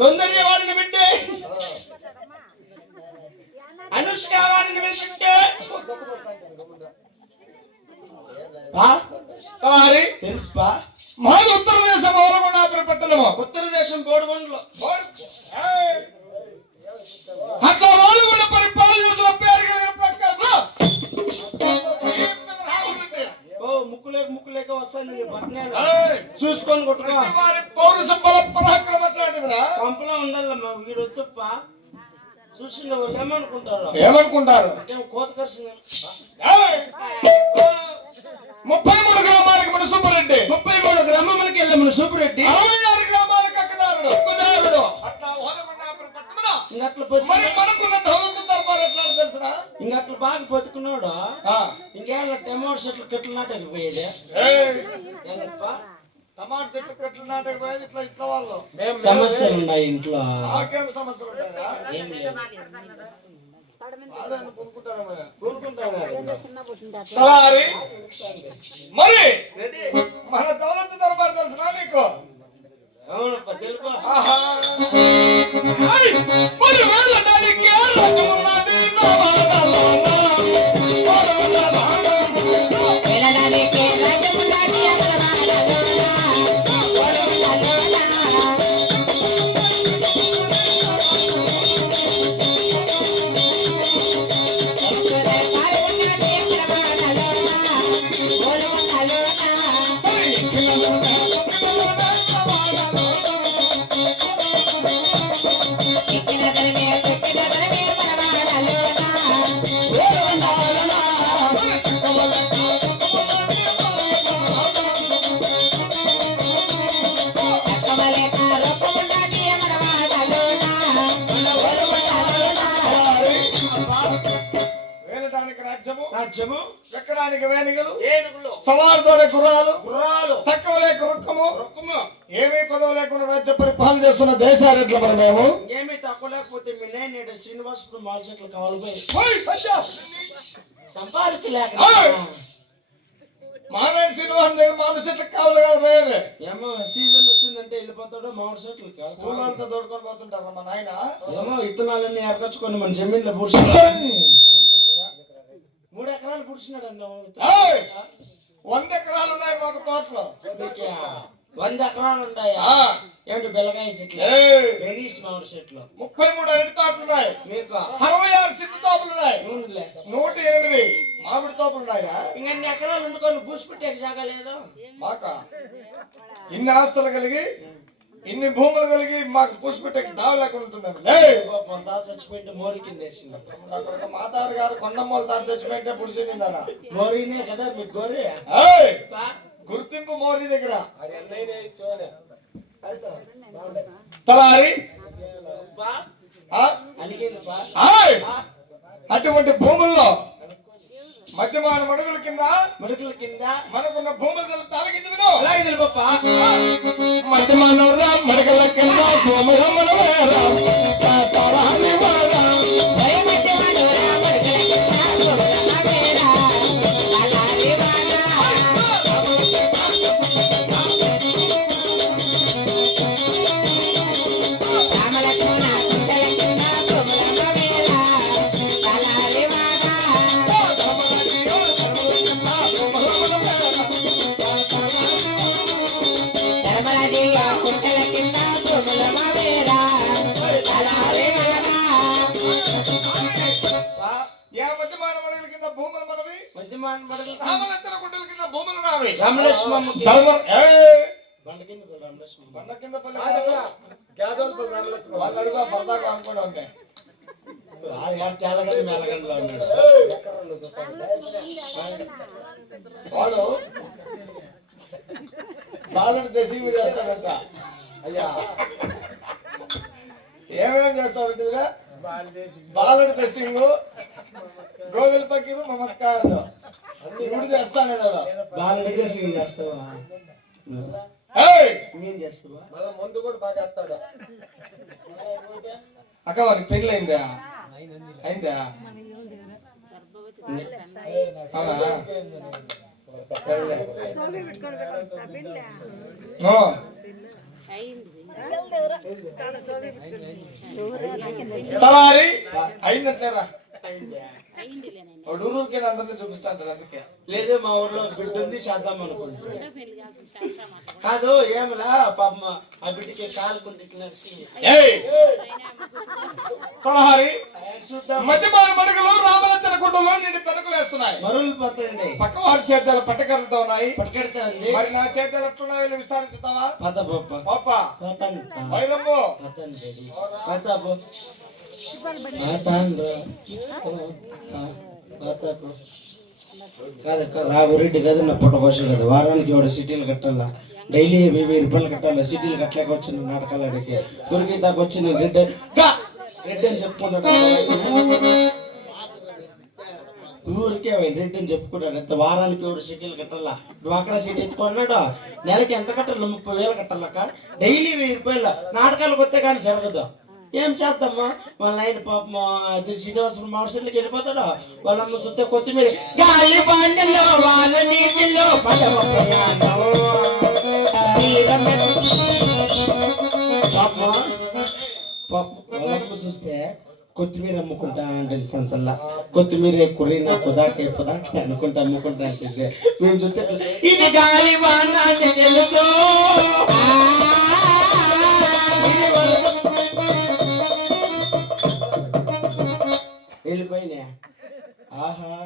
సౌందర్యవాడిని బిడ్డే అనుష్క వాడిని బిడ్డే తెలుపా మాది ఉత్తర దేశం ఓలగొండాపురి పట్టణము. ఉత్తర దేశం బోడుగొండలో అట్లా ఓలగొండ పరిపాలన పేరు కలిగిన పట్టణం. ముక్కు లేక వస్తాను చూసుకొని కొట్టుకో. పౌరుష బల పరాక్రమం అట్లాంటిదిరా. పంపలో ఉండాలమ్మా వీడు వద్దప్ప. చూసిన వాళ్ళు ఏమనుకుంటారు? కోత ఖర్చు 33 గ్రామాలకు మన సూపరెడ్డి, 33 గ్రామాలకు వెళ్ళే మన సూపరెడ్డి, 66 గ్రామాలకు అక్కదారుడు. ఇంకట్లా బాగా బతుకున్నాడు. ఇంకేళ్ళ టమాటో చెట్లు కట్లు నాటకి పోయేది. టమాటో చెట్లు కట్లు నాటకి పోయేది. ఇట్లా వాళ్ళు సమస్యలు ఉన్నాయి ఇంట్లో. సమస్యలు ఉంటాయా? మరి మన దౌలత్ దర్బార్ తెలుసునా నీకు? అవునప్ప తెలుపా. మరి వెళ్ళడానికి రాజ్యము, ఎక్కడానికి వేణిగలు, సవారుతోనే గుర్రాలు, తక్కువ లేక రుక్కము, ఏమీ కొదవ లేకుండా రాజ్య పరిపాలన చేస్తున్న దేశారెడ్ల మరి మేము. ఏమీ తక్కువ లేకపోతే మీ నేను శ్రీనివాసపురం మాల్ చెట్లు కావాలి సంపాదించలేక మానేడు శ్రీనివాసం దగ్గర మామిడి చెట్లకు కావాలి కదా పోయేది. ఏమో సీజన్ వచ్చిందంటే వెళ్ళిపోతాడు. మామిడి చెట్లు కూలంతా తోడుకొని పోతుంటారు మా నాయన. ఏమో విత్తనాలన్నీ ఎరకొచ్చుకొని మన జమీన్లో 3 ఎకరాలు పుడిచినాడు. 100 ఎకరాలు ఉన్నాయి మాకు తోటలో. 100 ఎకరాలు ఉన్నాయా? ఏంటి బెల్లగాయ చెట్లు, బెరీస్ మామిడి చెట్లు, 33 అరటి తోటలు ఉన్నాయి. మీకు 66 సిద్ధ తోపులు ఉన్నాయి. 108 మామిడి తోపులు ఉన్నాయా? ఇంకెన్ని ఎకరాలు వండుకొని పూసిపెట్టే జాగా లేదు మాక. ఇన్ని ఆస్తులు కలిగి, ఇన్ని భూములు కలిగి మాకు పూసిపెట్టే దావ లేకుండా ఉంటుందండి. చచ్చిపోయింటే మోరి కింద వేసింది. మాతాడు కాదు, కొండమ్మలు తాను చచ్చిపోయింటే పుడిచిందా? మోరీనే కదా మీకు గోరి. గుర్తింపు మోరీ దగ్గర తలారి అటువంటి భూముల్లో మధ్యమాన మడుగుల కింద మనకున్న భూములు తాలగింది మధ్యమాన మడుగుల కింద భూములు వాడు బాలుడు దశీమి చేస్తాడంట. అయ్యా ఏమేమి చేస్తాడంటే బాలుడు దశింగు, గోగుల పక్కీరు, మమత్కారాలు ఇప్పుడు చేస్తాను. బాలుడు దశింగ్ చేస్తావా? ముందు కూడా బాగా వేస్తాడు. అక్క వారికి పెళ్లి అయిందా? అయిందా? తలారి అయినట్లేరా ఊరికి అందరినీ చూపిస్తాంటారు అందుకే లేదు మా ఊర్లో బిడ్డ ఉంది చేద్దాం అనుకుంటున్నా కాదు ఏమలా పాపం ఆ బిడ్డకి కాలు కొంత తలహారి మధ్యమాన మడుగులో రామలచ్చన గుడ్డలో నిండి తణుకులేస్తున్నాయి మరులు పోతాయండి పక్క వారి సేద్యాలు పట్టకరలతో ఉన్నాయి పట్టుకెడతా ఉంది మరి నా సేద్యాలు ఎట్లున్నాయి విస్తారించుతావా పద పాప వైరమ్ము కాదక్క రాఘురెడ్డి కదా నా పుట్ట భాష కదా వారానికి వాడు సిటీలు కట్టాలా డైలీ 1000 రూపాయలు కట్టాలి సిటీలు కట్టలేక వచ్చిన నాటకాలు అడిగి ఊరికి దాకా వచ్చిన రెడ్డి రెడ్డి అని చెప్పుకున్నాడు ఊరికే రెడ్డి అని చెప్పుకున్నాడు ఎంత వారానికి వాడు సిటీలు కట్టాలా డ్వాక్రా సిటీ ఎత్తుకున్నాడు నెలకి ఎంత కట్టాలి 30,000 కట్టాలక్క డైలీ 1000 రూపాయలు నాటకాలకు వస్తే కానీ జరగదు ఏం చేద్దామా వాళ్ళ ఆయన పాపం శ్రీనివాసపురం మామిడి చెట్లకి వెళ్ళిపోతాడు వాళ్ళమ్మ చూస్తే కొత్తిమీర గాలి బండిలో వాళ్ళ నీటిలో వాళ్ళమ్మ చూస్తే కొత్తిమీర అమ్ముకుంటా అంటే సంతల్లా కొత్తిమీర కుర్రీనా పుదాకే అనుకుంటా అమ్ముకుంటా అంటే మేము చూస్తే ఇది గాలి బాణ తెలుసు వెళ్ళిపోయినా ఆహా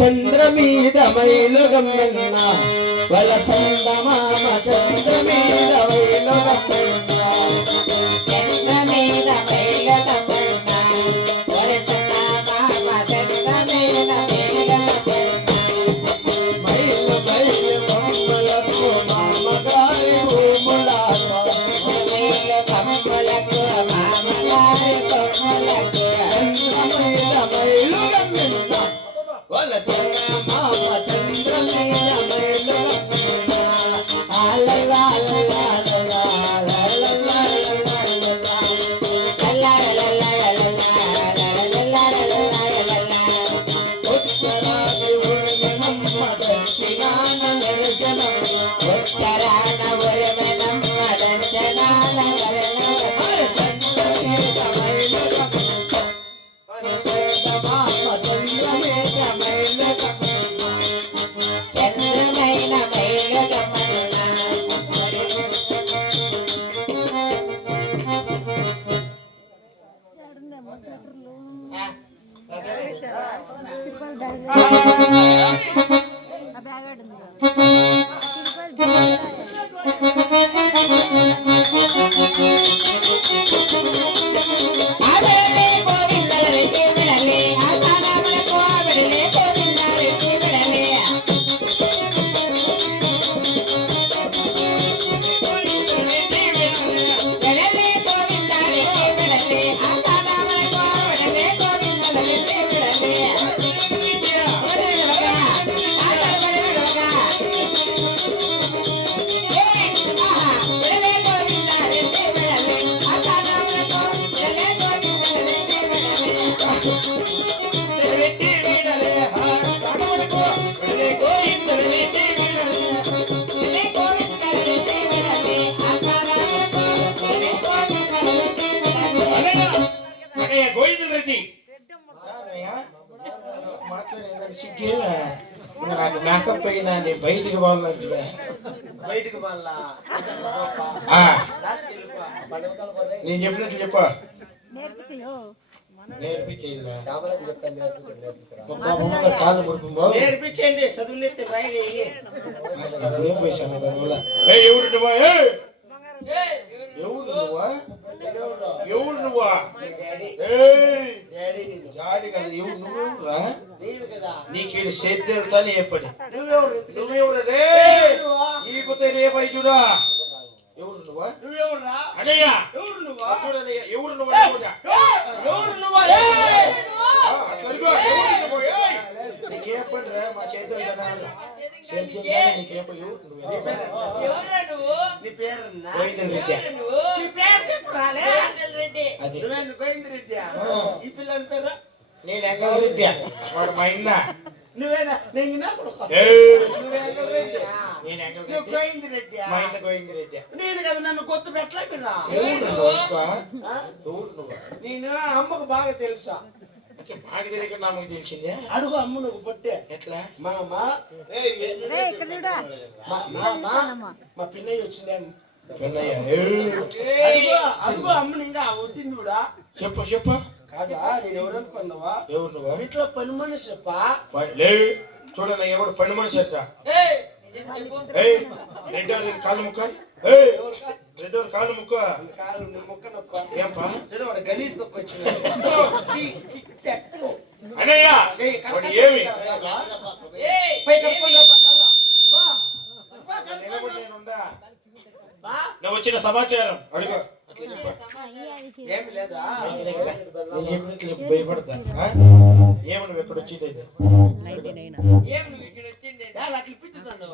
చంద్ర మీద మైలు గమ్మెన్న వల సందమామ చంద్ర మీద మైలు గమ్మెన్న చంద్ర మీద మైలు గమ్మెన్న వల సందమామ చంద్ర మీద మైలు గమ్మెన్న మైలు మైలు కొమ్మలకు మామగారి భూములాతో మైలు కొమ్మలకు మామగారి కొమ్మలకు చంద్ర మీద మైలు గమ్మెన్న వల సందమామ చంద్ర మీద మైలు గమ్మెన్న ఆలలా నాకు మేకప్ అయినా బయటికి పోవాలంటే బయటికి నేను చెప్పినట్లు చెప్ప నేర్పించండి చదువు ఎవరు ఎవరు నువ్వా జాడి కదా ఎవరు నువ్వు నీకు సేద్యాలతోనే చెప్పండి నువ్వెవరు రే ఈకుతే రేపు చూడా ఎవరు నువ్వా నువ్వెవరురా అడయ్యా ఎవరు నువ్వా చూడయ్యా ఎవరు నువ్వా ఎవరు నువ్వా నీకే పని రా మా సేద్యాలు నీకే పని నీ పేరు అది ఈ పిల్లని పేరు నేను ఎంగళరెడ్డి వాడు మా ఇన్న నువ్వేనా నేను నువ్వే ఎంగళరెడ్డి నేను ఎక్కడ నువ్వు గోవింద రెడ్డి మా ఇంట్లో గోవింద రెడ్డి. నేను కదా నన్ను కొత్త పెట్టలే మీరు ఎవరు నువ్వు? నేను అమ్మకు బాగా తెలుసా అంటే మాకు తెలియక నాకు తెలిసిందే. అడుగు అమ్మ నువ్వు పట్టే ఎట్లా? మా పిన్నయ్య వచ్చిందే పెళ్ళయ్య. అడుగు అమ్మని ఇంకా వచ్చింది కూడా చెప్పు చెప్పు. కాదా నేను ఎవరు అనుకున్నావా ఎవరు నువ్వు? ఇంట్లో పని మనిషి చూడండి ఎవడు పని మనిషి అట్ట. రెడ్డి కాళ్ళు ముక్క. రెడ్డి కాళ్ళు ముక్క. కాలు నీ మొక్క నొప్ప ఏంపా? వాడు గలీజ్ నొప్పి వచ్చింది అన్నయ్య వాడు ఏమి పై కప్పుకొని రా కాల నిలబడి నేనుండా. నువ్వు వచ్చిన సమాచారం అడుగు. ఏమి లేదా నేను చెప్పినట్లు భయపడతా. ఏమి నువ్వు ఎక్కడ వచ్చింది? అట్లా ఇప్పించుతాను